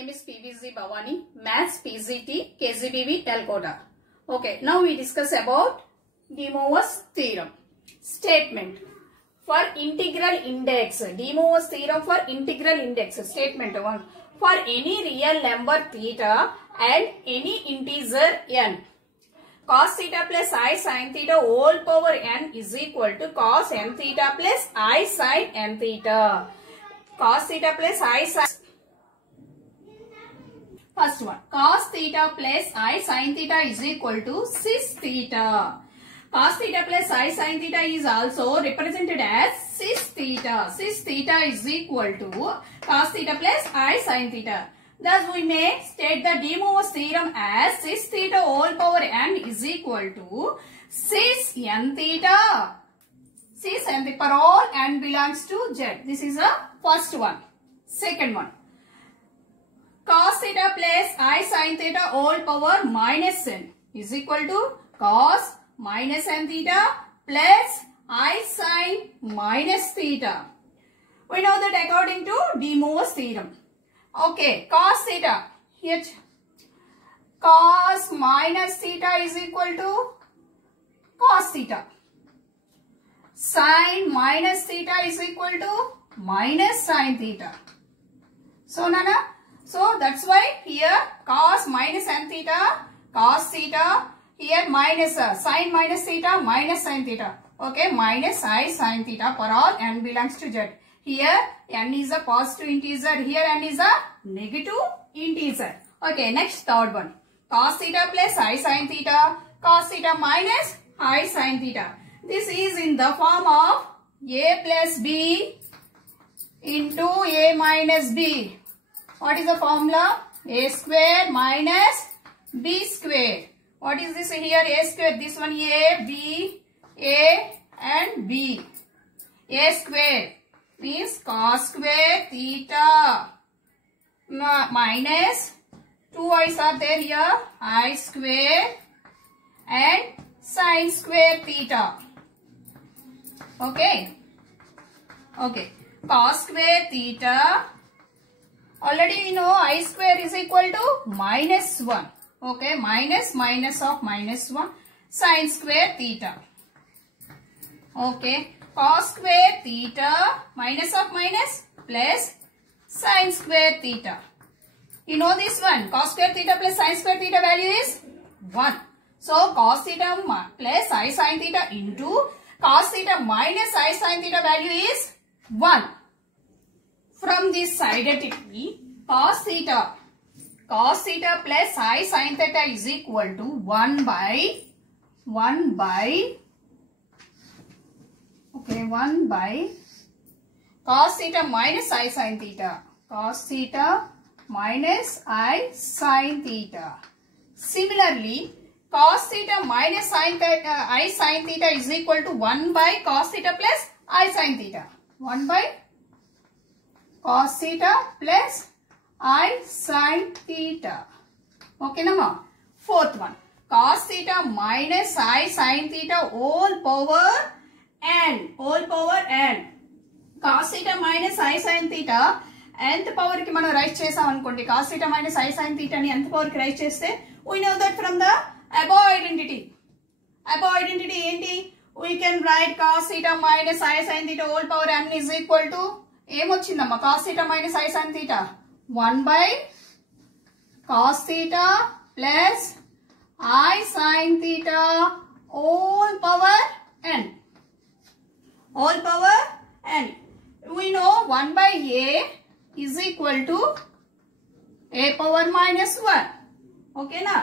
name is PVZ Bhavani, Maths PGT, KGBV, Telkota. Okay, now we discuss about De Moivre's theorem. Statement for integral index. De Moivre's theorem for integral index. Statement 1. For any real number theta and any integer n, cos theta plus I sin theta whole power n is equal to cos n theta plus I sin n theta. Cos theta plus I sin. First one, cos theta plus I sin theta is equal to cis theta. Cos theta plus I sin theta is also represented as cis theta. Cis theta is equal to cos theta plus I sin theta. Thus we may state the De Moivre's theorem as cis theta whole power n is equal to cis n theta. Cis n theta for all n belongs to Z. This is the first one. Second one, cos theta plus I sin theta whole power minus n is equal to cos minus n theta plus I sin minus theta. We know that according to De Moivre's theorem. Okay, cos theta. Here, cos minus theta is equal to cos theta. Sin minus theta is equal to minus sin theta. So, Nana, so that's why here cos minus n theta, cos theta, here minus sin minus theta, minus sin theta. Okay, minus I sin theta for all n belongs to Z. Here n is a positive integer, here n is a negative integer. Okay, next third one. Cos theta plus I sin theta, cos theta minus I sin theta. This is in the form of a plus b into a minus b. What is the formula? A square minus b square. What is this here? A square. This one a, b, a and b. A square means cos square theta minus 2 i's are there here, I square and sin square theta. Okay. Okay. Cos square theta. Already we know I square is equal to minus 1. Okay. Minus of minus 1. Sin square theta. Okay. Cos square theta minus of minus plus sin square theta. You know this one. Cos square theta plus sin square theta value is 1. So cos theta plus I sin theta into cos theta minus I sin theta value is 1. From this side it will be cos theta plus I sin theta is equal to 1 by cos theta minus I sin theta. Cos theta minus I sin theta. Similarly, cos theta minus I sin theta is equal to 1 by cos theta plus I sin theta. 1 by cos theta plus I sin theta. Okay, Nama. Fourth one. Cos theta minus I sin theta whole power n. Whole power n. Cos theta minus I sin theta nth power ki manu write chesam anukondi. Cos theta minus I sin theta ni nth power ki write cheste, we know that from the above identity. Above identity enti? We can write cos theta minus I sin theta whole power n is equal to ఏమొచ్చిందమ్మా cos theta minus I sin theta 1 by cos theta plus I sin theta whole power n. Whole power n. We know 1 by a is equal to a power minus 1. Okay na?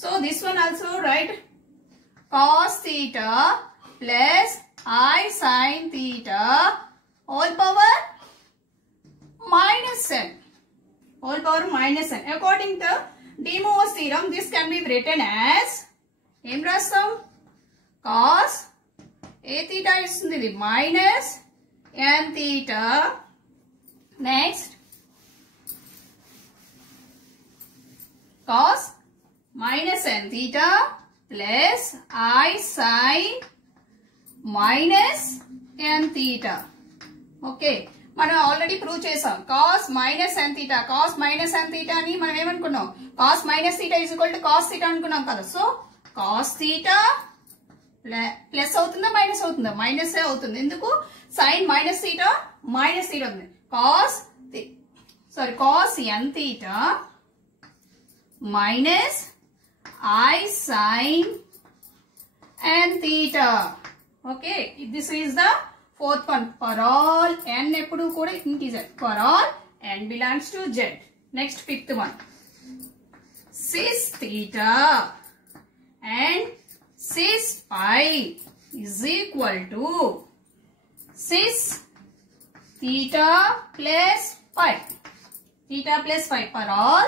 So this one also write cos theta plus I sin theta whole power minus n. Whole power minus n. According to De Moivre's theorem, this can be written as em rasam cos a theta is minus n theta. Next, cos minus n theta plus I sin minus n theta. Okay. మనం already prove చేసాం. Cos minus sine theta, cos minus sine theta అని మనం ఏమనుకున్నాం, cos minus theta is equal to cos theta అనుకున్నాం కదా. So cos theta plus అవుతుందా minus అవుతుందా, minus అవుతుంది. ఎందుకు, సైన్ మైనస్ థీటా ఉంది. Cos n theta minus I sine n theta. Okay, this is the fourth one. For all n ఎప్పుడు కూడా integer, for all n belongs to z. Next fifth one, sis theta and sis phi is equal to sis theta plus phi. Theta plus phi. For all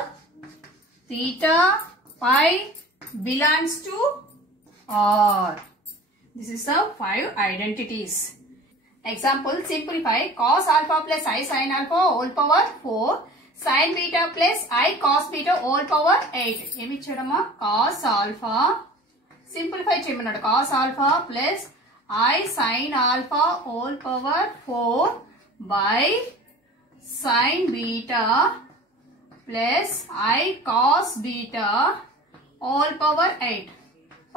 theta phi belongs to R. This is the 5 identities. Example, simplify. Cos alpha plus I sin alpha whole power 4, sin beta plus I cos beta whole power 8. ఏమి ఇచ్చాడమ్మా, cos alpha simplify చేయమన్నాడు. cos alpha plus I sin alpha whole power 4 by sin beta plus I cos beta whole power 8.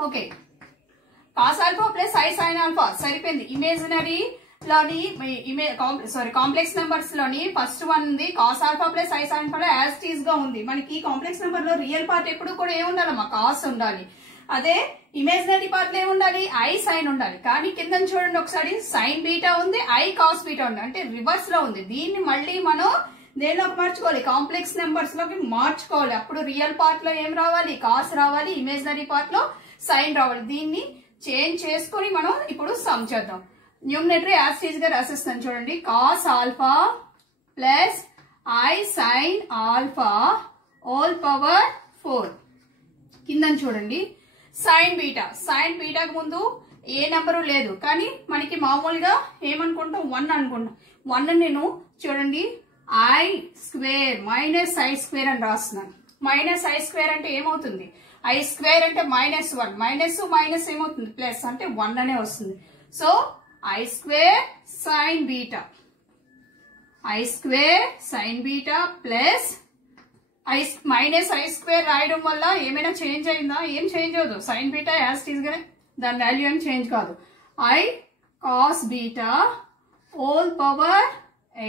Okay, cos alpha plus I sin alpha సరిపోయింది. Imaginary లోని complex numbers లోని first one ఉంది cos alpha plus I sin alpha as it is గా ఉంది. మనకి complex number లో real part ఎప్పుడు కూడా ఏముండాలమ్మా, కాస్ ఉండాలి. అదే ఇమేజినరీ పార్ట్ లో ఏముండాలి, ఐ సైన్ ఉండాలి. కానీ కింద చూడండి ఒకసారి, సైన్ బీటా ఉంది, ఐ కాస్ బీటా ఉంది, అంటే రివర్స్ లో ఉంది. దీన్ని మళ్ళీ మనం దేనిలోకి మార్చుకోవాలి, కాంప్లెక్స్ నెంబర్స్ లోకి మార్చుకోవాలి. అప్పుడు రియల్ పార్ట్ లో ఏం రావాలి, కాస్ రావాలి, ఇమేజినరీ పార్ట్ లో సైన్ రావాలి. దీన్ని చేంజ్ చేసుకుని మనం ఇప్పుడు సమ్ చేద్దాం. న్యూమరేటర్ యాజ్ ఇట్ ఈస్ గా రాసేస్తాను చూడండి. Cos alpha plus I sin alpha whole power 4. కింద చూడండి సైన్ బీటాకు ముందు ఏ నెంబరు లేదు, కానీ మనకి మామూలుగా ఏమనుకుంటాం, 1 అనుకుంటాం. 1 నేను చూడండి I square minus I square అని రాస్తున్నాను. మైనస్ ఐ స్క్వేర్ అంటే ఏమవుతుంది, ఐ స్క్వేర్ అంటే -1, మైనస్ మైనస్ ఏమవుతుంది, ప్లస్ అంటే 1 అనే వస్తుంది. So I square sin beta, I square sin beta plus minus I square రాయడం వల్ల ఏమైనా చేంజ్ అయిందా, ఏం చేంజ్ అవ్వదు. sin beta as it is గానే దాని వాల్యూ ఏం చేంజ్ కాదు. I cos beta whole power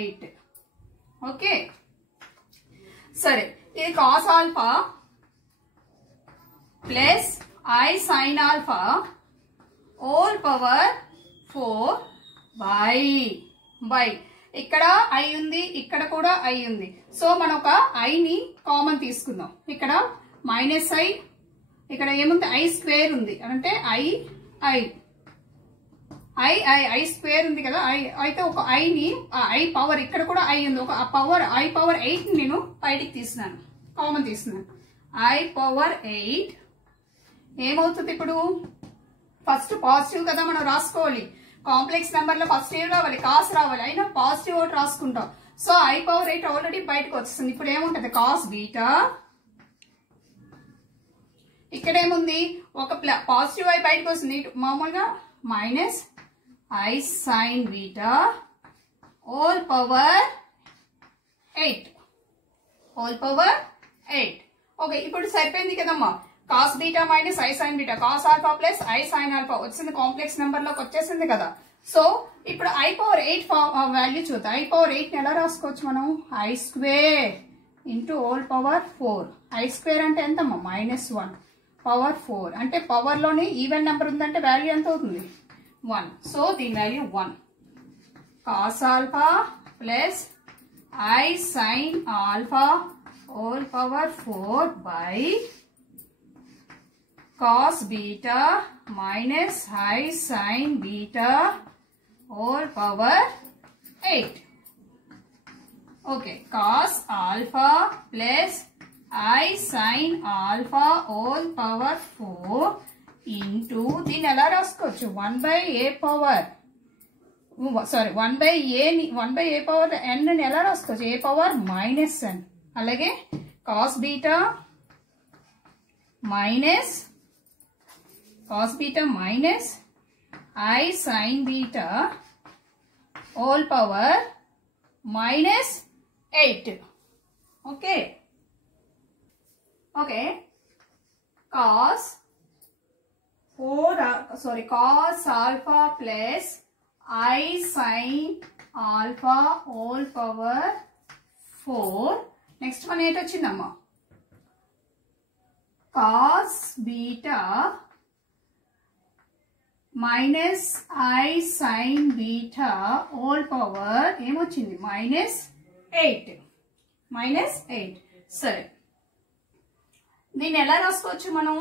8. Okay, సరే ఇది cos alpha plus I sin alpha whole power 4 by ఇక్కడ ఐ ఉంది, ఇక్కడ కూడా ఐ ఉంది. సో మనం ఒక ఐని కామన్ తీసుకుందాం. ఇక్కడ మైనస్ ఐ, ఇక్కడ ఏముంది, ఐ స్క్వేర్ ఉంది, అంటే ఐ స్క్వేర్ ఉంది కదా. అయితే ఒక ఐని ఐ పవర్, ఇక్కడ కూడా ఐ ఉంది, ఒక పవర్ ఐ పవర్ 8 నేను బయటికి తీసినాను, కామన్ తీసినాను. ఐ పవర్ 8 ఏమవుతుంది, ఇప్పుడు ఫస్ట్ పాజిటివ్ కదా మనం రాసుకోవాలి. కాంప్లెక్స్ నెంబర్ లో ఫస్ట్ ఏం రావాలి, కాస్ రావాలి. అయినా పాజిటివ్ ఒకటి రాసుకుంటాం. సో ఐ పవర్ 8 ఆల్రెడీ బయటకు వచ్చేస్తుంది. ఇప్పుడు ఏముంటది, కాస్ బీటా, ఇక్కడ ఏముంది, ఒక పాజిటివ్ ఐ బయటకు వస్తుంది, మామూలుగా minus I sin beta whole power 8. Okay, ఇప్పుడు సరిపోయింది కదమ్మా. Cos beta minus I sin beta, cos alpha plus I sin alpha వచ్చింది, కాంప్లెక్స్ నెంబర్ లోకి వచ్చేసింది కదా. సో ఇప్పుడు ఐ పవర్ 8 వాల్యూ చూద్దాం. ఐ పవర్ 8 ఎలా రాసుకోవచ్చు మనం, I square into whole power 4. I square అంటే ఎంతమ్మా, -1 పవర్ 4, అంటే పవర్ లోని ఈవెన్ నెంబర్ ఉందంటే వాల్యూ ఎంత అవుతుంది, 1. సో దీని value 1. Cos alpha plus I sin alpha whole power 4 by cos beta minus I sin beta whole power 8. Okay, cos alpha plus I sin alpha whole power 4 into దీన్ని ఎలా రాసుకోవచ్చు, 1/a power, sorry 1/a power n ని ఎలా రాసుకోవచ్చు, a power -n. అలాగే cos beta minus I sin beta whole power minus 8. Okay. Okay. Cos alpha plus I sin alpha whole power 4. Next one ఏంటి వచ్చిందమ్మా? Cos beta minus I sin beta whole power ఏమొచ్చింది? -8. సరే, దీన్ని ఎలా రాసుకోవచ్చు మనం?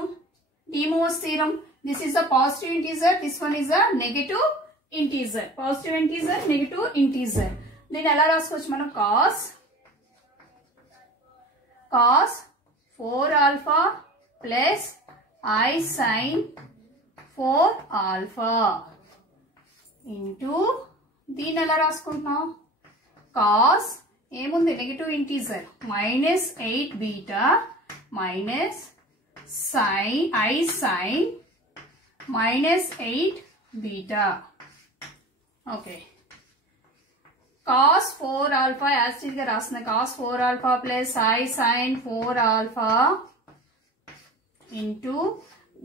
De Moivre's theorem. This is a positive integer, this one is a negative integer. Positive integer, negative integer. దీన్ని ఎలా రాసుకోవచ్చు మనం? cos 4 alpha plus I sin 4 alpha into దీన్ని ఎలా రాసుకుంటున్నాం? cos ఏముంది? Negative integer -8 beta minus I sin -8 beta. Okay. Cos 4 alpha as it is rasna. Cos 4 alpha plus I sin 4 alpha into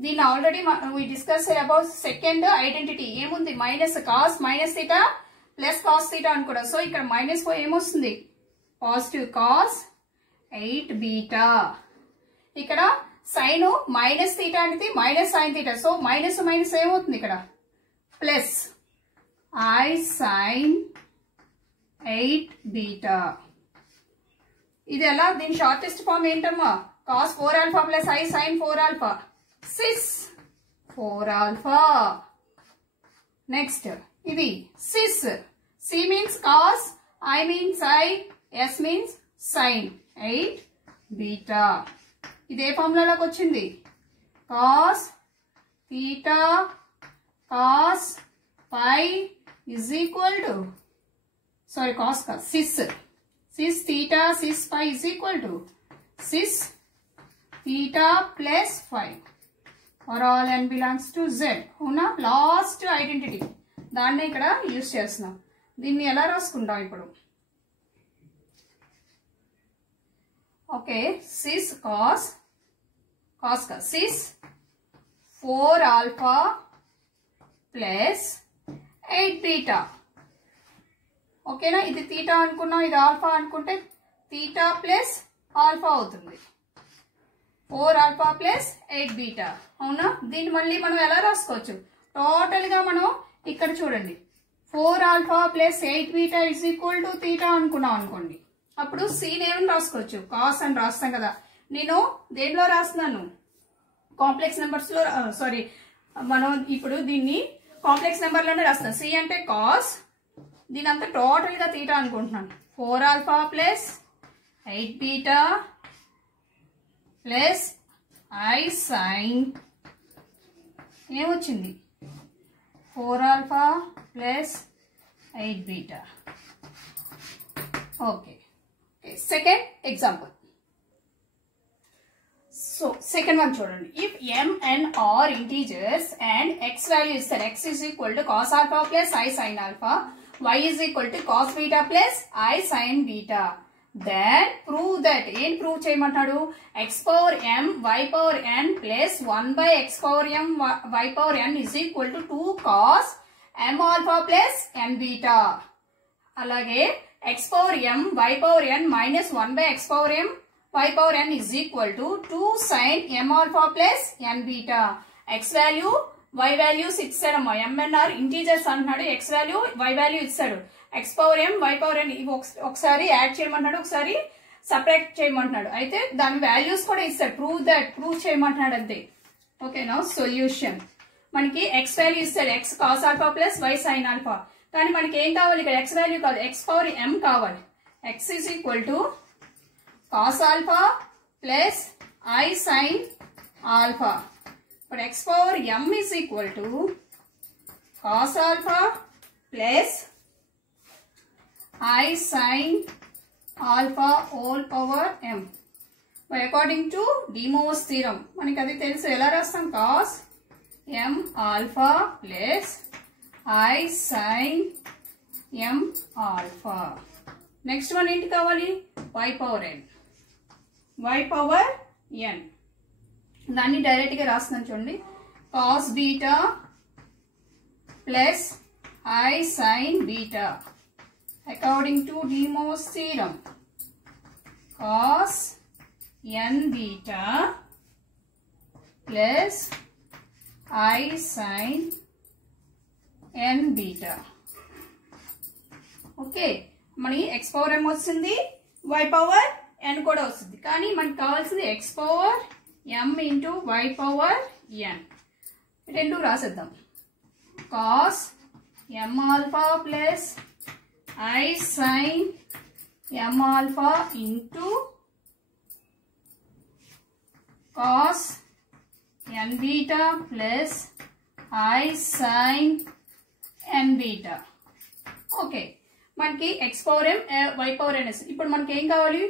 then already we discussed about second identity. ఏముంది? Minus cos minus theta plus cos theta అనుకోడా. So ఇక్కడ -4 ఏమొస్తుంది? Positive cos 8 beta. ఇక్కడ sine minus theta అనేది minus sine theta. So minus minus ఏమవుతుంది ఇక్కడ? Plus I sin 8 beta. ఇది ఎలా? దీని షార్టెస్ట్ ఫామ్ ఏంటమ్మా? cos 4 alpha plus I sin 4 alpha. sis 4 alpha. Next ఇది sis. C means cos, I means sin, S means sin 8 beta. ఇదే ఫార్ములాలోకి వచ్చింది. cos theta cos pi is equal to cos sis theta sis pi is equal to sis theta plus phi for all n belongs to z. అవునా? Last identity దాన్ని ఇక్కడ use చేస్తున్నాం. దీన్ని ఎలా రాసుకుంటాం ఇప్పుడు? Okay, sis cos sis 4 alpha plus 8 beta. ఓకేనా? ఇది తీటా అనుకున్నాం, ఇది ఆల్ఫా అనుకుంటే తీటా ప్లస్ ఆల్ఫా అవుతుంది. 4 alpha plus 8 beta. అవునా? దీన్ని మళ్ళీ మనం ఎలా రాసుకోవచ్చు? టోటల్ గా మనం ఇక్కడ చూడండి, 4 alpha plus 8 beta is equal to theta అనుకున్నాం అనుకోండి. అప్పుడు c ఏమని రాసుకోవచ్చు? కాస్ అని రాస్తాం కదా. నేను దేంట్లో రాస్తున్నాను? కాంప్లెక్స్ నెంబర్స్ లో, సారీ, మనం ఇప్పుడు దీన్ని కాంప్లెక్స్ నెంబర్ లోనే రాస్తున్నాం. సి అంటే కాస్, దీని అంతా టోటల్ గా తీటా అనుకుంటున్నాను. 4 alpha plus 8 beta plus I sin ఏమొచ్చింది? 4 alpha plus 8 beta. Okay, second example. So second one చూడండి. If m and r integers and x value is set, x is equal to cos alpha plus I sin alpha, y is equal to cos beta plus I sin beta, then prove that. ఏం prove చేయమంటాడు? x power m y power n plus 1 by x power m y power n is equal to 2 cos m alpha plus n beta. అలాగే x power m y power n minus 1 by x power m y power n is equal to 2 sin m alpha plus n beta. x value y values ఇచ్చాడమ్మా. m and r integers అంటున్నాడు, x value y value ఇచ్చాడు. x power m y power n ఇవి ఒకసారి add చేయమంటున్నాడు, ఒకసారి separate చేయమంటున్నాడు. అయితే దాని values కూడా ఇస్తాడు. ప్రూవ్ చేయమంటున్నాడు అంతే. ఓకేనా? సొల్యూషన్ మనకి x వాల్యూ ఇస్తాడు, x cos alpha plus y sin alpha. కానీ మనకి ఏం కావాలి ఇక్కడ? x వాల్యూ కావాలి, x పవర్ m కావాలి. x is equal to cos alpha plus I sin alpha. But x power m is equal to cos alpha plus I sin alpha whole power m. By according to De Moivre's theorem, మనకి అది తెలుసు. ఎలా రాస్తాం? cos m alpha plus I sin m alpha. Next one ఏంటి కావాలి, y power n. y power n దాన్ని డైరెక్ట్గా రాస్తున్నాను చూడండి. cos beta plus I sin beta according to De Moivre's theorem. Cos n beta plus I sin n beta. Okay, మనకి x power m వస్తుంది, y power n కూడా వస్తుంది. కానీ మనకి కావాల్సింది x power m into y power n. రెండు రాసేద్దాం. cos m alpha plus I sin m alpha into cos n beta plus I sin n beta. Okay, మనకి x power m y power n. ఇప్పుడు మనకి ఏం కావాలి,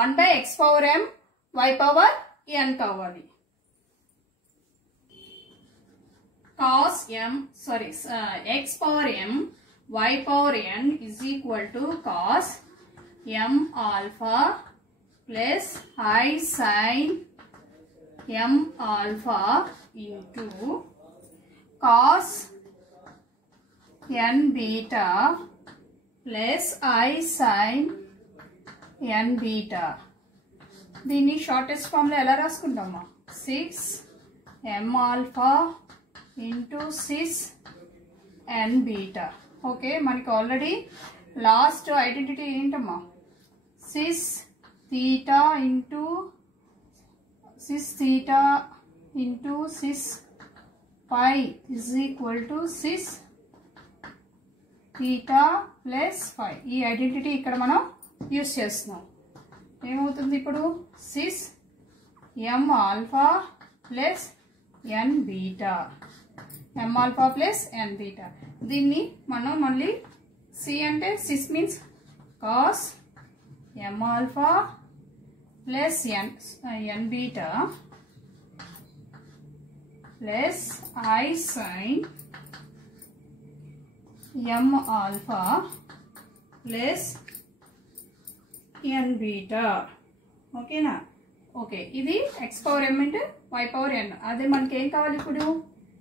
1/x power m y power n కావాలి. cos m x power m y power n is equal to cos m alpha plus I sin m alpha into cos n beta plus I sin n beta. దీన్ని shortest form లో ఎలా రాసుకుంటామా, 6 m alpha into 6 n beta. Okay, మనకి already last identity ఏంటమ్మా, 6 theta into 6 pi is equal to 6 theta plus 5. ఈ identity ఇక్కడ మనం use చేస్తున్నాం. ఏమవుతుంది ఇప్పుడు, 6 m alpha plus n beta, m alpha plus n beta. దీన్ని మనం మళ్ళీ c అంటే 6 means cos m alpha plus n beta plus I sin m alpha plus n beta. ఓకేనా? ఓకే, ఇది x power m into y power n. అదే మనకి ఏం కావాలి ఇప్పుడు,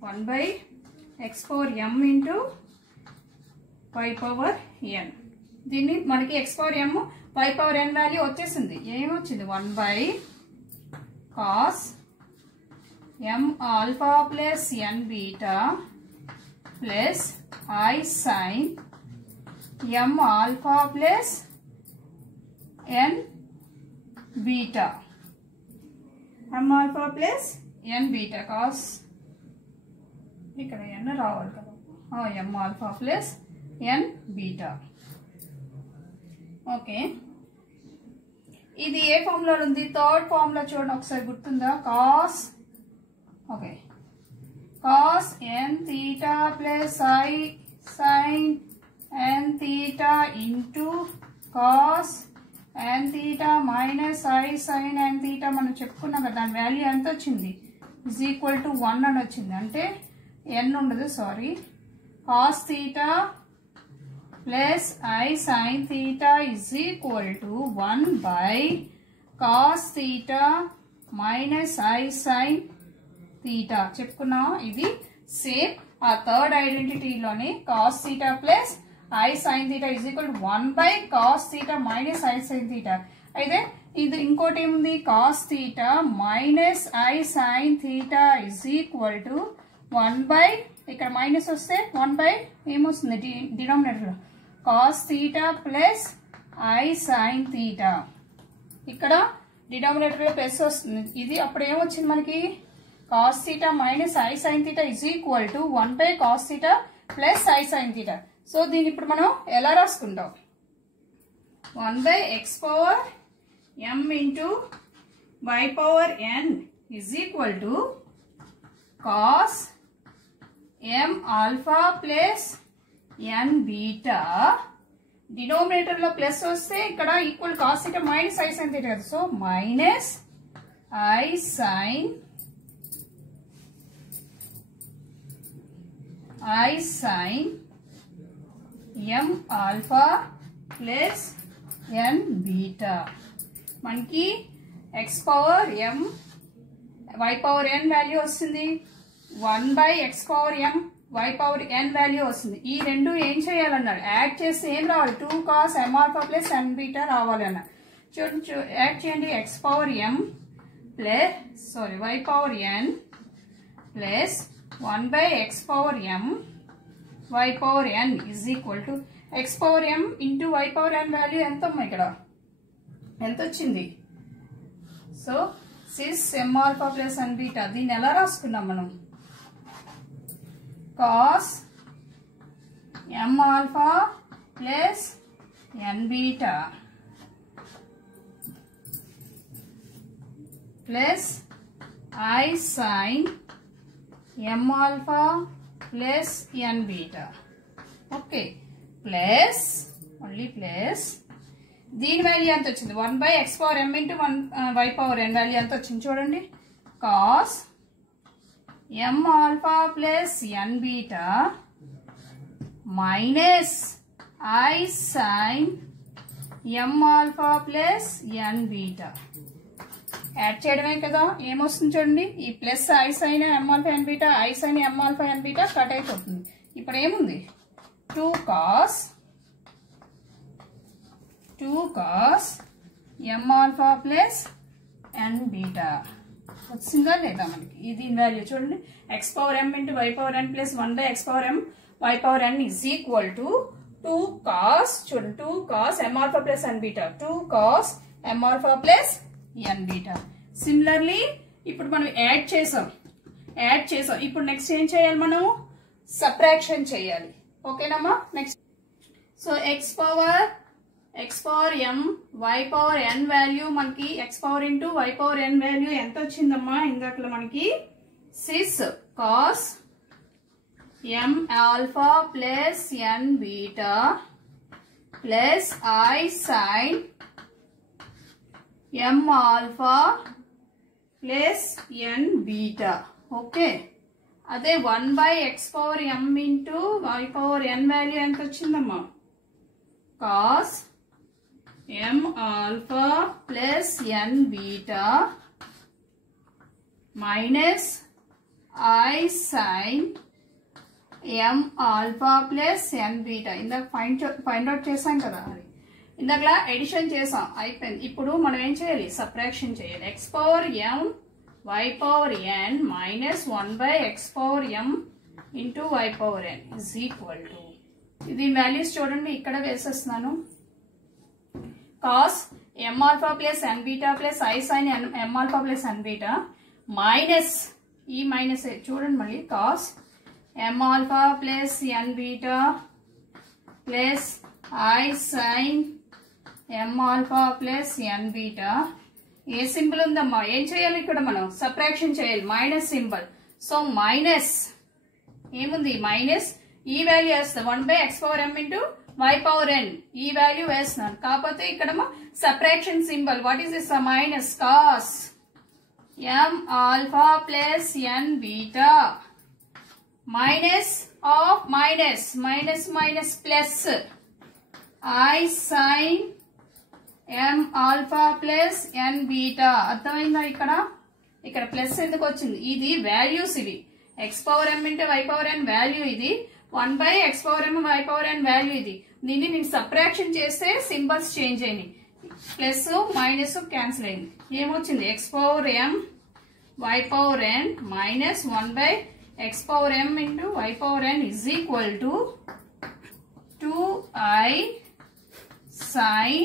1/x power m into y power n. దీన్ని మనకి x power m y power n value వచ్చేసింది. ఏమొచ్చింది, 1/cos m alpha plus n beta plus I sin m alpha plus n beta. m alpha plus n beta cos ఇక్కడ n రావాలి కదా, m alpha plus n beta. Okay, ఇది ఏ formula ఉంది, third formula చూడండి ఒకసారి, గుర్తుందా, cos n theta plus I sin n theta into cos n theta minus I sin n theta. మనం చెప్పుకున్నాం కదా, దాని వాల్యూ ఎంత వచ్చింది, is equal to 1 అని వచ్చింది. అంటే n ఉండదు, sorry, cos theta plus I sin theta is equal to 1/cos theta minus I sin theta. చెప్పుకున్నాం, ఇది సేమ్ ఆ third ఐడెంటిటీలోనే cos theta plus I sin theta is equal to 1/cos theta minus I sin theta. అయితే ఇది ఇంకోటి ఏముంది, cos theta minus I sin theta is equal to 1/ ఇక్కడ minus వస్తే 1/ ఏమొస్తుంది denominator, cos theta plus I sin theta. ఇక్కడ denominator లో plus వస్తుంది. ఇది అప్పుడు ఏమొచ్చింది మనకి, cos theta minus I sin theta is equal to 1/cos theta plus I sin theta. So దీన్ని ఇప్పుడు మనం ఎలా రాసుకుంటాం, 1/x power m into y power n is equal to cos m alpha plus n beta. Denominator లో plus వస్తే ఇక్కడ equal cos theta minus I sin theta కదా, so minus I sin m alpha plus n beta. మనకి x power m y power n value వస్తుంది, 1/x power m y power n value వస్తుంది. ఈ రెండు ఏం చేయాలన్నాడు, add చేస్తే ఏం రావాలి, 2 cos m alpha plus n beta రావాలి అన్నారు. చూడండి, యాడ్ చేయండి, x power m plus y power n plus 1/x power m y power n is equal to x power m into y power n value ఎంత అమ్మా, ఇక్కడ ఎంత వచ్చింది. So cis m alpha plus n beta, దీన్ని ఎలా రాసుకున్నాం మనం, cos m alpha plus n beta plus I sin m alpha plus n beta. Okay, plus only plus దీని వాల్యూ ఎంత వచ్చింది, 1/x power m into 1 y power n value ఎంత వచ్చింది చూడండి, cos m alpha plus n beta minus I sin m alpha plus n beta. Add చేయడమే కదా, ఏమొస్తుంది చూడండి, ఈ plus I sin m alpha n beta, I sin m alpha n beta cut అయిపోతుంది. ఇప్పుడు ఏముంది, 2 cos m alpha plus n beta వచ్చిందా లేదా మనకి. ఇది వాల్యూ చూడండి, x power m into y power n plus 1/x power m y power n is equal to 2 cos, చూడండి 2 cos m alpha plus n beta, 2 cos m alpha plus n beta. Similarly ఇప్పుడు మనం add చేసాం. ఇప్పుడు next ఏం చేయాలి, మనం subtraction చేయాలి. ఓకేనమ్మా, next so x power m y power n value మనకి x power into y power n value ఎంత వచ్చిందమ్మా, ఇందాకలో మనకి cis cos m alpha plus n beta plus I sin m alpha plus n beta. Okay, అదే 1/x power m into y power n value ఎంత వచ్చిందమ్మా, cos m alpha plus n beta minus I sin m alpha plus n beta. ఇందాక find out చేసాం కదా, ఇందాక edition చేసాం, అయిపోయింది. ఇప్పుడు మనం ఏం చేయాలి, సబ్ట్రాక్షన్ చేయాలి. x power m y power n minus 1/x power m into y power n is equal to, ఇది వాల్యూస్ చూడండి ఇక్కడ వేసేస్తున్నాను, cos m alpha plus n beta plus I sin m alpha plus n beta minus ఈ minus చూడండి మళ్ళీ, cos m alpha plus n beta plus I sin m alpha plus n beta. A symbol ఉందమ్మా, ఏం చేయాలి ఇక్కడ మనం, subtraction చేయాలి, minus symbol. So minus ఏముంది, మైనస్ ఈ వాల్యూ వేస్తాం, 1/x power m into y power n, ఈ వాల్యూ వేస్తున్నాను. కాకపోతే ఇక్కడ subtraction symbol, what is this, minus cos m alpha plus n beta minus of minus minus plus I sin m alpha plus n beta. అర్థమైందా, ఇక్కడ plus ఎందుకు వచ్చింది, ఇది values, ఇవి x power m into y power n value, ఇది 1/x power m y power n value. ఇది దీన్ని నేను సబ్ట్రాక్షన్ చేస్తే సింబల్స్ చేంజ్ అయినాయి, ప్లస్ మైనస్ క్యాన్సిల్ అయింది. ఏమొచ్చింది, x power m y power n minus 1/x power m into y power n is equal to 2I sin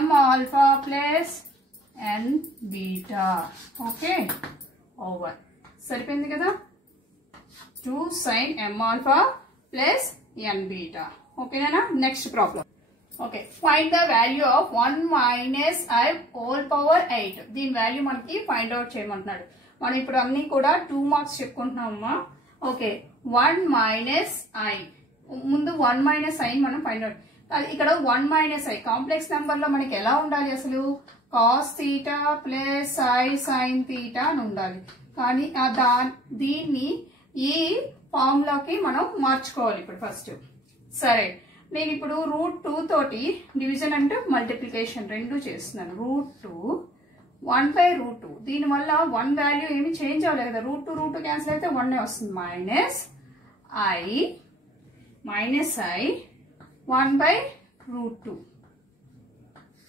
m alpha plus n beta. Okay, over, సరిపోయింది కదా, 2 sin m alpha plus n beta. ఓకేనా, next problem. Okay, find the value of 1 minus I whole power 8. దీని value మనకి find out చేయమంటున్నాడు. మనం ఇప్పుడు అన్ని కూడా 2 మార్క్స్ చెప్పుకుంటున్నామమ్మా. ఓకే, 1 మైనస్ I, ముందు 1 మైనస్ I మనం ఫైండ్ అవుట్. ఇక్కడ 1 మైనస్ I కాంప్లెక్స్ నెంబర్ లో మనకి ఎలా ఉండాలి, అసలు cos theta plus I sin theta అని ఉండాలి. కానీ దీన్ని ఈ ఫార్మ్ లోకి మనం మార్చుకోవాలి ఇప్పుడు ఫస్ట్. సరే, నేను ఇప్పుడు √2 తోటి డివిజన్ అంటే మల్టిప్లికేషన్ రెండు చేస్తున్నాను. √2 1/√2 దీనివల్ల 1 వాల్యూ ఏమి చేంజ్ అవ్వలేదు కదా, √2 క్యాన్సిల్ అయితే 1 వస్తుంది. మైనస్ ఐ 1/√2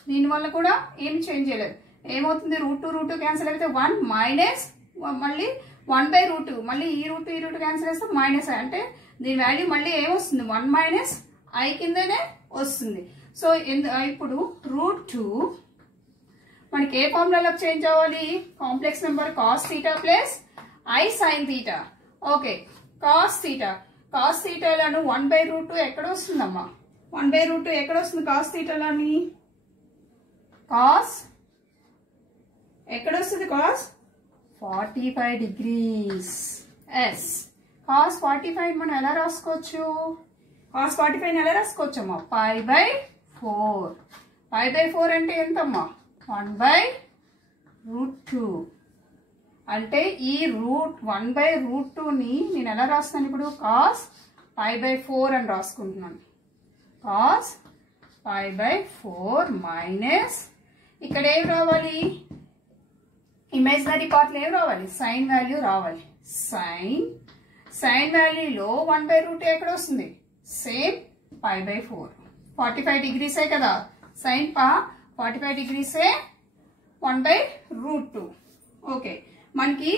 దీనివల్ల కూడా ఏమి చేంజ్ చేయలేదు. ఏమవుతుంది, √2 క్యాన్సిల్ అయితే 1 మైనస్ మళ్ళీ 1/√2 మళ్ళీ ఈ రూట్ క్యాన్సిల్ చేస్తే మైనస్ ఐ అంటే దీని వాల్యూ మళ్ళీ ఏమొస్తుంది 1 మైనస్ ఐ కిందనే వస్తుంది. సో ఇప్పుడు √2 మనకి ఏ ఫార్ములాలోకి చేంజ్ అవ్వాలి, complex number cos θ plus I sin θ. Okay, cos θలను 1/√2 ఎక్కడ వస్తుందమ్మా, 1/√2 ఎక్కడ వస్తుంది cos θలని, cos ఎక్కడ వస్తుంది, cos 45 degrees. ఎస్, cos 45 మనం ఎలా రాసుకోవచ్చు, cos 45 ఎలా రాసుకోవచ్చు అమ్మా, π/4. π/4 అంటే ఎంతమ్మా, 1/√2. అంటే ఈ 1/√2ని నేను ఎలా రాస్తున్నాను ఇప్పుడు, cos π/4 అని రాసుకుంటున్నాను. cos π/4 మైనస్ ఇక్కడ ఏం రావాలి, ఇమేజినరీ పార్ట్లో ఏం రావాలి, సైన్ వాల్యూ రావాలి. సైన్ వాల్యూలో 1/√2 ఎక్కడ వస్తుంది, సేమ్ π/4. 45 డిగ్రీసే కదా, సైన్ 45 డిగ్రీసే 1/√2. ఓకే, మనకి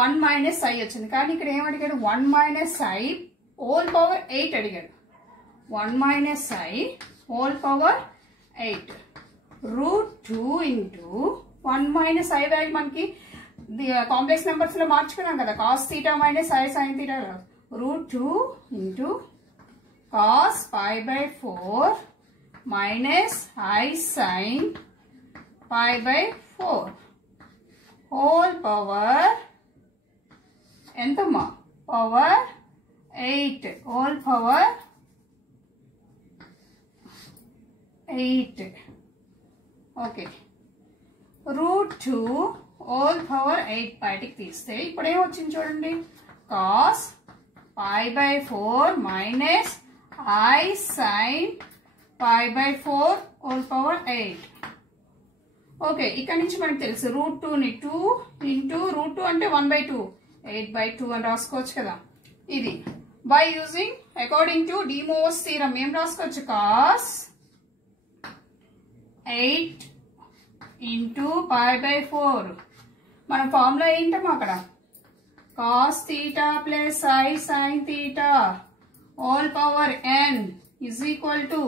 1 మైనస్ ఐ వచ్చింది, కానీ ఇక్కడ ఏం అడిగాడు, 1 మైనస్ ఐ హోల్ పవర్ 8 అడిగాడు. 1 minus I whole power 8 √2 into 1 minus I value మనకి కాంప్లెక్స్ నెంబర్స్ లో మార్చుకున్నాం కదా, cos θ minus I sin θ. √2 into cos π/4 minus I sin π/4 whole power ఎంతమ్మా, power 8 whole power 8. Okay, √2 whole power 8 బయటికి తీస్తే ఇప్పుడు ఏమొచ్చింది చూడండి, cos π/4 minus I sin π/4 whole power 8. Okay, ఇక్కడ నుంచి మనకు తెలుసు √2ని 2 ఇంటూ √2 అంటే 1/2 8/2 అని రాసుకోవచ్చు కదా. ఇది by using according to de Moivre's theorem ఏం రాసుకోవచ్చు, cos 8 ఇంటూ π/4. మన ఫార్ములా ఏంటమ్మా అక్కడ, cos θ plus I sin θ whole power n is equal to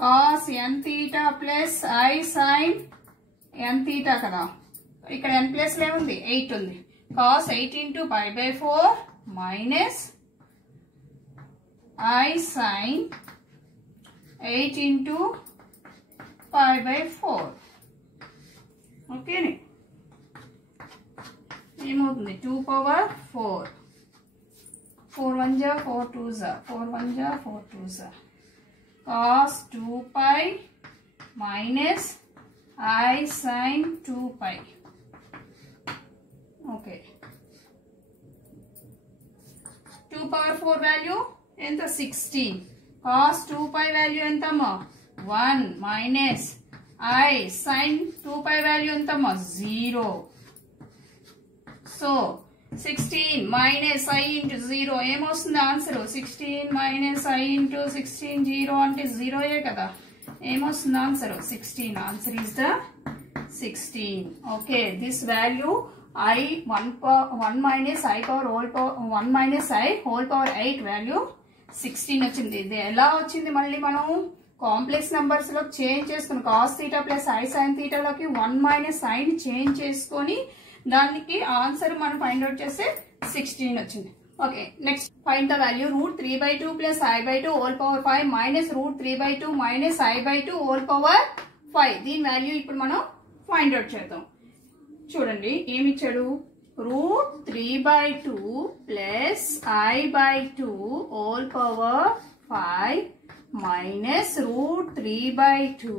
cos nθ plus I sin nθ కదా. ఇక్కడ n ప్లస్ ఏముంది, 8 ఉంది. cos 8 into π/4 minus I sin 8 into π/4. ఓకేనే, ఏమవుతుంది 2 పవర్ 4, 4 1 जा 4 2 जा 4 1 जा 4 2 जा cos 2π minus I sin 2π. Okay, 2 power 4 value ఎంత, 16. cos 2π వాల్యూ ఎంతమ్మా, 1 మైనస్ I sin 2π వాల్యూ ఎంతమ్మా, 0. సో 16 మైనస్ I ఇంటూ 0 ఏమొస్తుంది ఆన్సర్, 16 మైనస్ I ఇంటూ 16 0 అంటే 0ఏ కదా, ఏమొస్తుంది answer 16. Answer is the 16. Okay, this value I 1 minus I power whole power 1 minus I whole power 8 value 16 వచ్చింది. ఇది ఎలా వచ్చింది, మళ్ళీ మనం కాంప్లెక్స్ నెంబర్స్ లో చేంజ్ చేసుకుని cos θ ప్లస్ I sin θ లోకి 1 మైనస్ I ని చేంజ్ చేసుకొని దానికి ఆన్సర్ మనం ఫైండ్ అవుట్ చేస్తే 16 వచ్చింది. Okay, next find the value √3/2 plus I/2 whole power 5 minus √3/2 minus I/2 whole power 5. దీని వాల్యూ ఇప్పుడు మనం ఫైండ్ అవుట్ చేద్దాం. చూడండి ఏమి ఇచ్చాడు, √3/2 plus I/2 whole power 5 minus √3/2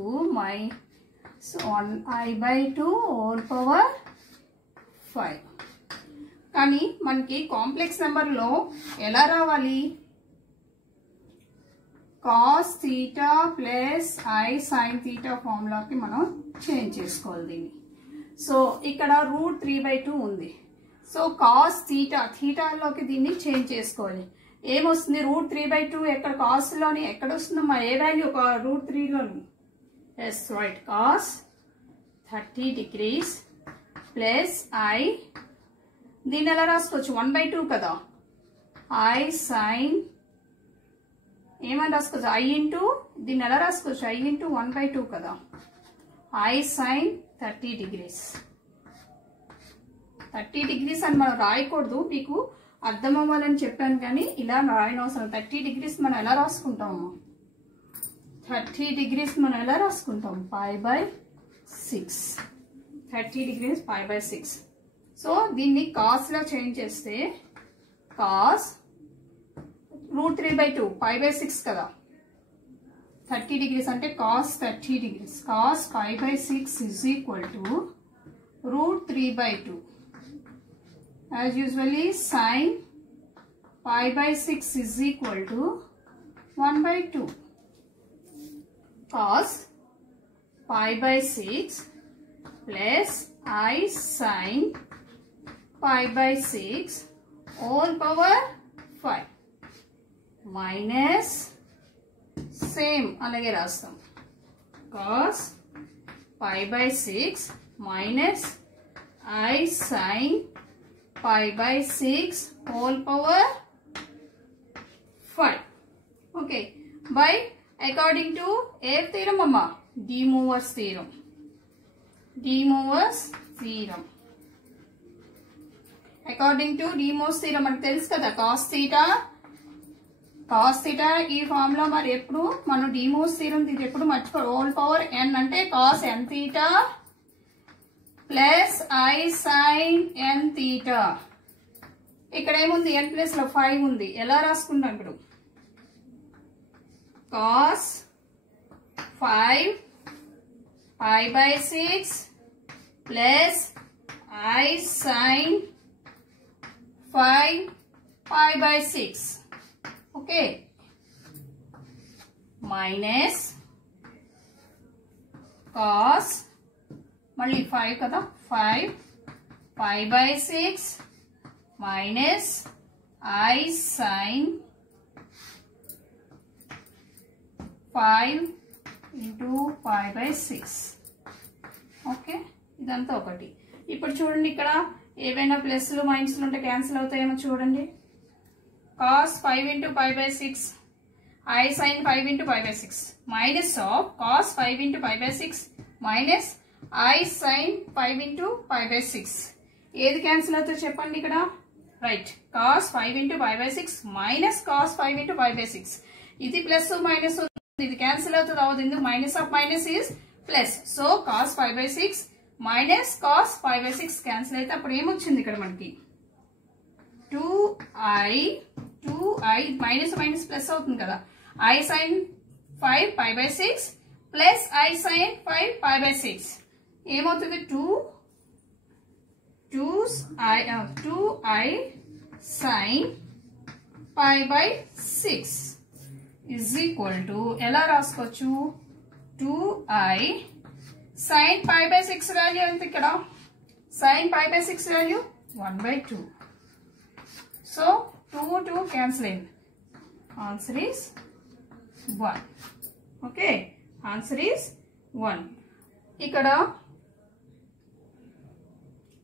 I/2 whole power 5. కానీ మనకి కాంప్లెక్స్ నెంబర్ లో ఎలా రావాలి, cos theta plus I sine theta ఫార్ములాకి మనం చేంజ్ చేసుకోవాలి దీన్ని. సో ఇక్కడ √3/2 ఉంది. సో కాస్ థీటా, థీటాలోకి దీన్ని చేంజ్ చేసుకోవాలి. ఏమొస్తుంది? √3/2 ఎక్కడ కాస్లోని ఎక్కడ వస్తుందమ్మా? ఏ వాల్యూ? √3లోని. Yes right. Cos 30 degrees plus I, దీన్ని ఎలా రాసుకోవచ్చు? 1/2 కదా. ఐ సైన్ ఏమని రాసుకోవచ్చు? ఐ ఇంటూ, దీన్ని ఎలా రాసుకోవచ్చు? ఐ ఇంటూ 1/2 కదా. I sign 30 degrees. 30 degrees అని మనం రాయకూడదు, మీకు అర్థం అవ్వాలని చెప్పాను కానీ ఇలా రాయనవసరం. 30 degrees మనం ఎలా రాసుకుంటాము? 30 degrees మనం ఎలా రాసుకుంటాం? π/6. 30 degrees π/6. సో దీన్ని కాస్ లా చేంజ్ చేస్తే కాస్ √3/2 π/6 కదా. 30 degrees అంటే cos 30 degrees. Cos π/6 is equal to √3/2. As usually sin π/6 is equal to 1/2. Cos π/6 plus I sin π/6 whole power 5 minus same అలాగే రాస్తాం. cos π/6 minus I sin π/6 whole power 5. Okay. By according to A theorem అమ్మా? De Moivre's theorem. De Moivre's theorem. According to De Moivre's theorem మనకు తెలుసు కదా. cos theta ఈ formula మరి ఎప్పుడు మనం De Moivre's theorem ఇది ఎప్పుడు మర్చిపో. హోల్ పవర్ n అంటే cos n theta plus I sin n theta. ఇక్కడ ఏముంది? n ప్లస్ లో 5 ఉంది. ఎలా రాసుకుంటాం ఇప్పుడు? cos 5 π/6 plus I sin 5 π/6. Okay. Minus cos మళ్ళీ 5 కదా. 5 π/6 minus I sin 5 into π/6. Okay. ఇదంతా ఒకటి. ఇప్పుడు చూడండి, ఇక్కడ ఏవైనా ప్లస్లు మైనస్లు ఉంటే క్యాన్సిల్ అవుతాయేమో చూడండి. cos 5 into π/6 I sin 5 into π/6 minus of cos 5 into π/6 minus I sin 5 into π/6. ఏది క్యాన్సిల్ అవుతుందో చెప్పండి ఇక్కడ. Right. cos 5 into π/6 minus cos 5 into π/6. ఇది ప్లస్ మైనస్, ఇది క్యాన్సిల్ అవుతుంది అవ్వదు. ఎందుకు? Minus of minus is plus. So cos 5/6 minus cos 5/6 cancel అయితే అప్పుడు ఏమొచ్చింది ఇక్కడ మనకి? 2i మైనస్ మైనస్ ప్లస్ అవుతుంది కదా. I sin 5 π/6 plus I sin 5 π/6 ఏమవుతుంది? 2i sin π/6 is equal to ఎలా రాసుకోవచ్చు? 2i sin π/6 వాల్యూ ఎంత ఇక్కడ? sin π/6 value 1/2. సో 2 cancel అయింది. Answer is 1. Okay. Answer is 1. ఇక్కడ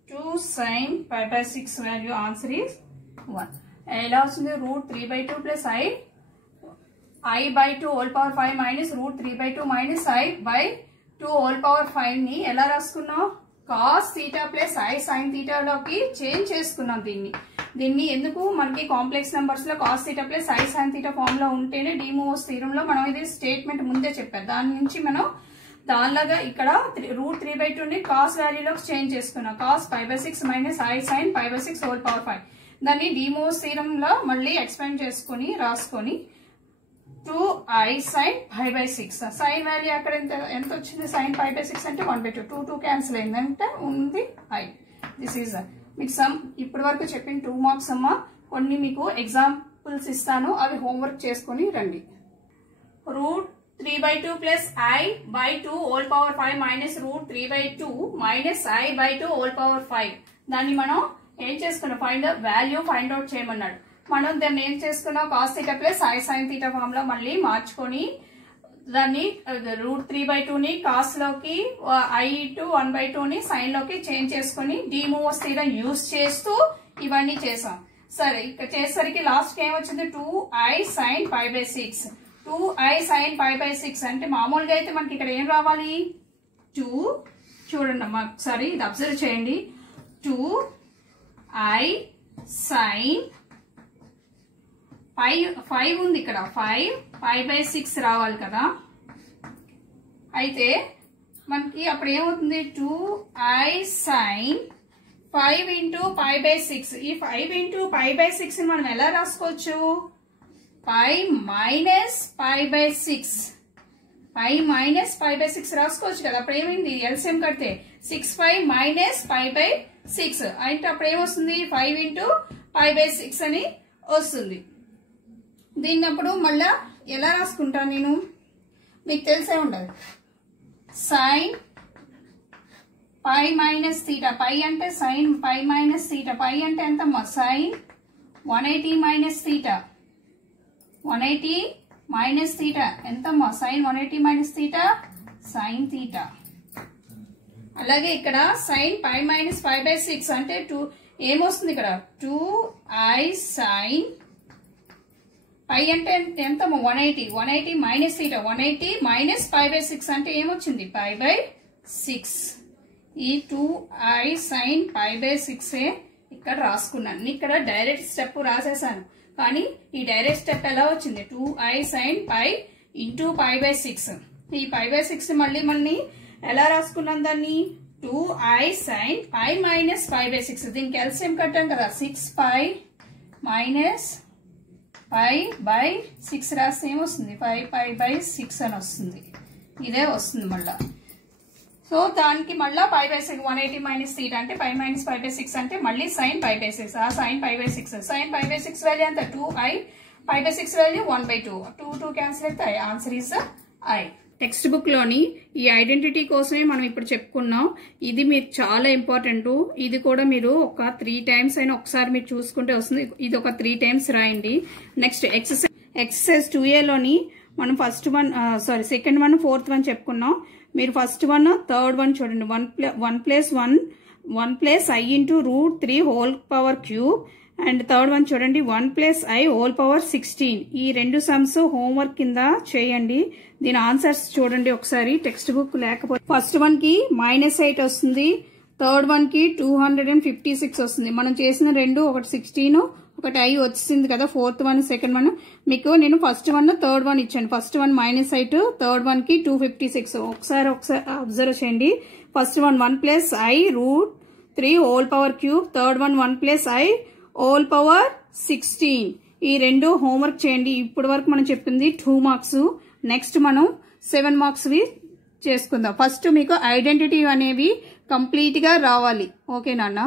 2 sin π/6 వాల్యూ ఆన్సర్ ఈస్ 1. ఎలా వస్తుంది? √3/2 plus I/2 whole power 5 minus √3/2 minus I/2 whole power 5 ని ఎలా రాసుకున్నాం? cos theta plus I sin theta లోకి చేంజ్ చేసుకున్నాం దీన్ని. ఎందుకు? మనకి కాంప్లెక్స్ నెంబర్స్ లో cos theta plus I sin theta form లో ఉంటేనే De Moivre's theorem లో మనం ఇది స్టేట్మెంట్ ముందే చెప్పారు. దాని నుంచి మనం దానిలాగా ఇక్కడ √3/2 ని cos వాల్యూలోకి చేంజ్ చేసుకున్నాం. cos π/6 minus I sin π/6 whole power 5. దాన్ని De Moivre's theorem లో మళ్ళీ ఎక్స్పాండ్ చేసుకుని రాసుకొని 2i sin π/6. సైన్ వాల్యూ అక్కడ ఎంత వచ్చింది? sin π/6 అంటే 1/2. 2 క్యాన్సిల్ అయిందంటే ఉంది I. దిస్ ఈజ్ మీకు సమ్. ఇప్పటి వరకు చెప్పిన 2 మార్క్స్ అమ్మా. కొన్ని మీకు ఎగ్జాంపుల్స్ ఇస్తాను, అవి హోంవర్క్ చేసుకొని రండి. root 3/2 plus I by 2 whole power 5 minus root 3/2 minus I by 2 whole power 5. దాన్ని మనం ఏం చేసుకున్నాం, ఫైండ్ అవుట్ చేయమన్నాడు. మనం దాన్ని ఏం చేసుకున్నాం, cos theta plus I sin theta form లో మళ్ళీ మార్చుకొని దాన్ని root 3/2 ని cos లోకి I into 1/2 ని sin లోకి చేంజ్ చేసుకుని డిమూవర్స్ థీరం యూజ్ చేస్తూ ఇవన్నీ చేసాం. సరే, ఇక్కడ చేసేసరికి లాస్ట్ కి ఏమొచ్చింది, 2I sin pi/6. 2I sin pi/6 అంటే మామూలుగా అయితే మనకి ఇక్కడ ఏం రావాలి, 2 చూడండి అమ్మా ఒకసారి ఇది అబ్జర్వ్ చేయండి, 2I sin 5 ఉంది ఇక్కడ, 5 pi/6 రావాలి కదా. అయితే మనకి అప్పుడు ఏమవుతుంది, 2I sin 5 into pi/6. ఈ 5 into pi/6 ని మనం ఎలా రాసుకోవచ్చు, pi minus pi/6, pi minus pi/6 రాసుకోవచ్చు కదా. అప్పుడు ఏమైంది, ఎల్సిఎం కడితే 6pi minus pi/6 అంటే అప్పుడు ఏమొస్తుంది, 5 into pi/6 అని వస్తుంది. దీన్ని అప్పుడు మళ్ళా ఎలా రాసుకుంటాను నేను, మీకు తెలిసే ఉండాలి, sin pi minus theta. pi అంటే sin pi minus theta. pi అంటే ఎంతమ్మా, sin 180 minus theta. 180 minus theta ఎంతమ్మా, sin 180 minus theta, sin theta. అలాగే ఇక్కడ sin pi minus pi/6 అంటే 2 ఏమొస్తుంది ఇక్కడ, 2I sin pi అంటే ఎంతమ్మా, 180 minus theta. 180 minus pi/6 అంటే ఏమొచ్చింది, pi/6. ఈ 2I sin pi/6 ఇక్కడ రాసుకున్నాను. ఇక్కడ డైరెక్ట్ స్టెప్ రాసేసాను, కానీ ఈ డైరెక్ట్ స్టెప్ ఎలా వచ్చింది, 2I sin pi into pi/6. ఈ pi/6 మళ్ళీ ఎలా రాసుకున్నాం దాన్ని, 2I sin pi minus pi/6. దీనికి ఎల్సిఎం కట్టాం కదా, 6pi minus pi/6 రాస్తే ఏమొస్తుంది, 5pi/6 అని వస్తుంది. ఇదే వస్తుంది మళ్ళా. సో దానికి మళ్ళా pi/6 180 minus theta అంటే pi minus pi/6 అంటే మళ్ళీ sin pi/6. ఆ sin pi/6 sin pi/6 value ఎంత, 2I, pi/6 వాల్యూ 1/2. 2 క్యాన్సిల్ అయితే answer is I. Text book లోని ఈ ఐడెంటిటీ కోసమే మనం ఇప్పుడు చెప్పుకున్నాం. ఇది మీరు చాలా ఇంపార్టెంట్. ఇది కూడా మీరు ఒక 3 times అయినా ఒకసారి మీరు చూసుకుంటే వస్తుంది. ఇది ఒక 3 times రాయండి. నెక్స్ట్ ఎక్సర్సైజ్ 2A లోని మనం సెకండ్ వన్ ఫోర్త్ వన్ చెప్పుకున్నాం. మీరు ఫస్ట్ వన్ థర్డ్ వన్ చూడండి, 1 plus I into root 3 whole power cube and third one చూడండి 1 plus I whole power 16. ఈ రెండు సమ్స్ హోంవర్క్ కింద చేయండి. దీని ఆన్సర్స్ చూడండి ఒకసారి టెక్స్ట్ బుక్ లేకపోతే. ఫస్ట్ వన్ కి -8 వస్తుంది, థర్డ్ వన్ కి 256 వస్తుంది. మనం చేసిన రెండు, ఒకటి 16 ఒకటి I వచ్చింది కదా. ఫోర్త్ వన్ సెకండ్ వన్ మీకు నేను ఫస్ట్ వన్ థర్డ్ వన్ ఇచ్చాను. ఫస్ట్ వన్ -8, థర్డ్ వన్ కి 256. ఒకసారి అబ్జర్వ్ చేయండి. First one 1 plus I root 3 whole power cube, third one 1 plus I whole power 16. ఈ రెండు హోంవర్క్ చేయండి. ఇప్పటి వరకు మనం చెప్పింది 2 marks. నెక్స్ట్ మనం 7 marks చేసుకుందాం. ఫస్ట్ మీకు ఐడెంటిటీ అనేవి కంప్లీట్ గా రావాలి. ఓకే నాన్న.